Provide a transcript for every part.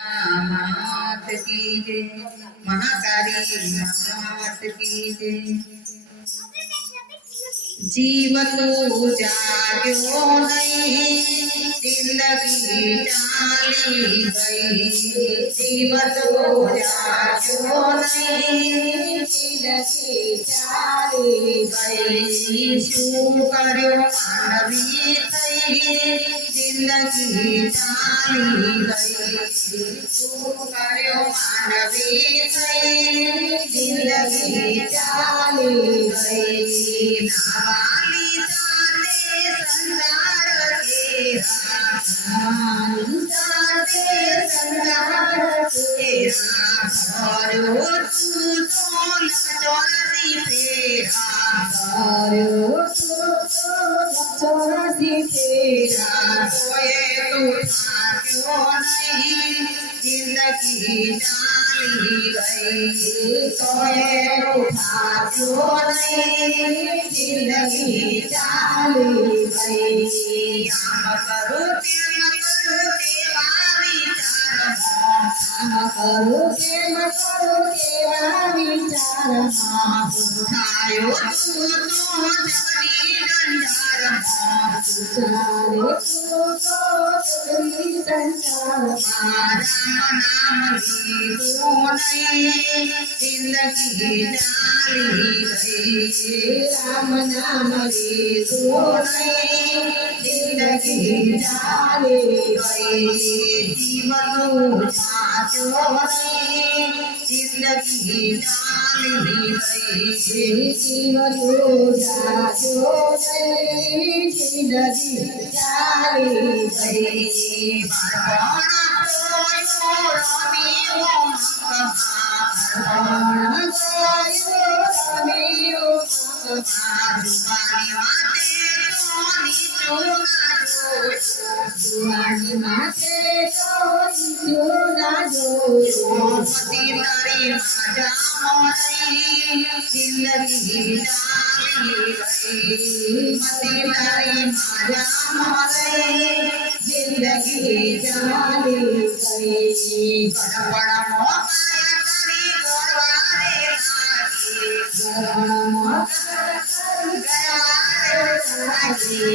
मात की जय, महाकाली मात की जय। जीव तो जाग्यो नहीं, जिंदगी चाली गई। जीव तो जाग्यो नहीं, जिंदगी चाली गई। शू कर्यो मानवी थई, जिंदगी चाली गई। शू कर्यो मानवी थई, जिंदगी चाली गई। नावाली तारे संसार तेरा, तारे संसार तेरा। भरो तू तो चौरासी फेरा, भरो तू तो चौरासी फेरा। कोई तो भाग्यो नहीं, जिंदगी चाली गई। कोई तो भाग्यो नहीं, जिंदगी चाली गई। आम करो तेवा विचार, आम करो तेवा विचार। उठायो तू तो जगनी जंजार, उठायो तू तो जगनी जंजार। राम नाम लीधो नहीं, जिंदगी चाली गई। राम नाम लीधो नहीं, जिंदगी चाली गई। जीव तो जाग्यो नहीं, जिंदगी चाली गई। जीव तो जाग्यो नहीं, जिंदगी चाली गई। बारपण कोयो रमियो मंगमा, कोयो रमियो मंगमा। जुवानी माते तो नीचो ना जोयो, जुवानी माते तो नीचो ना जोयो। पति तारी माजा मोरई, जिंदगी चाली गई। पति तारी माजा मोरई, जिंदगी चाली गई। गड़बड़ मोकाया करी गरवारे लागी, गड़बड़ मोकाया करी गरवारे लागी।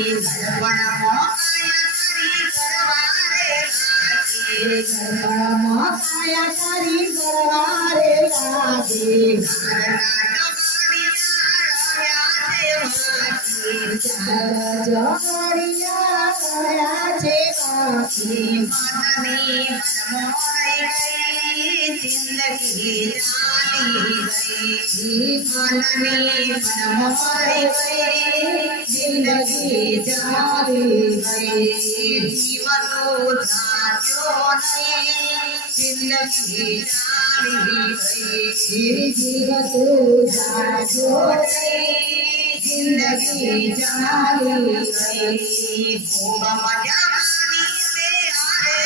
गड़बड़ मोकाया करी गरवारे लागी, गड़बड़ मोकाया करी गरवारे लागी। जोगड़िया गया छे बाकी, मननी मनमोहई गई, जिंदगी चाली गई। मननी मनमोहई गई, जिंदगी चाली गई। जीव तो जाग्यो नहीं, जिंदगी चाली गई। जीव तो जाग्यो नहीं, जिंदगी चाली गई। खूब मजा मानी से आरे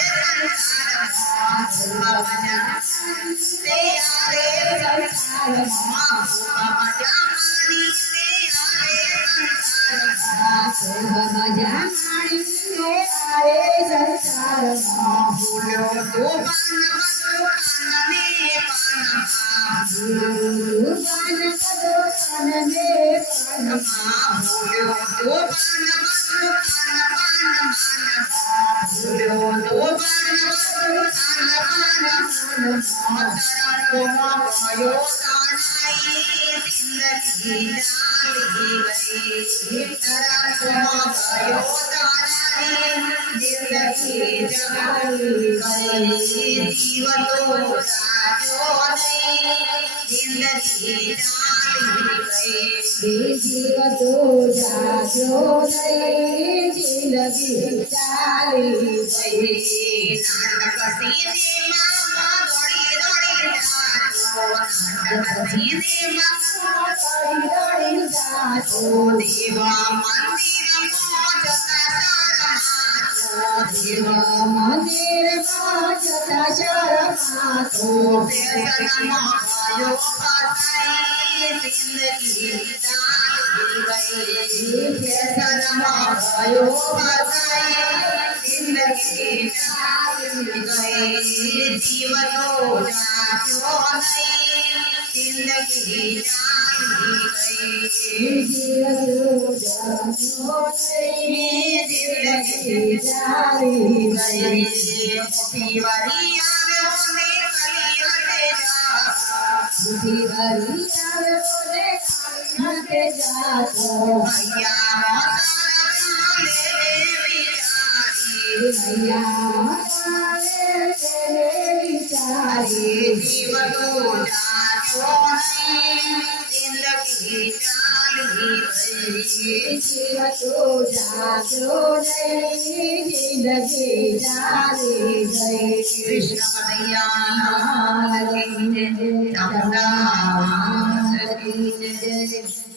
संसार, खूब मजा से आरे संसार। खूब मजा मानी से आरे संसार, खूब मजा मानी से आरे संसार। भूलो तो बन बसो कान में पान, भूलो बन बसो कान में पान। भूलो तो बन बसो कान पान मान, भूलो तो बन बसो कान पान मान। तरंगो भयो तानाई, जिंदगी चाली गई। तरंगो भयो तानाई, जिंदगी चाली गई। जीव तो जाग्यो नहीं, जिंदगी चाली गई। जीव तो जाग्यो नहीं, जिंदगी चाली गई। नाटक सीने मामा दौड़ी दौड़ी जातो, नाटक सीने मामा दौड़ी दौड़ी जातो। देवा मंदिर में जता शरमातो, देवा मंदिर में जता शरमातो। व्यसन में भयो फसाई, जिंदगी चाली કેસરમાં ગયો ફસાઈ જિંદગી ચાલી ગઈ જીવ તો જાગ્યો નહીં જિંદગી ચાલી ગઈ જિંદગી ચાલી ગઈ મોટી વારી આવ્યો ને કલી હટે જા ભૈયા જીવ તો જાગ્યો નહીં જિંદગી ચાલી ગઈ કૃષ્ણ કનૈયા લાલ કી જય ચામુંડા માત કી જય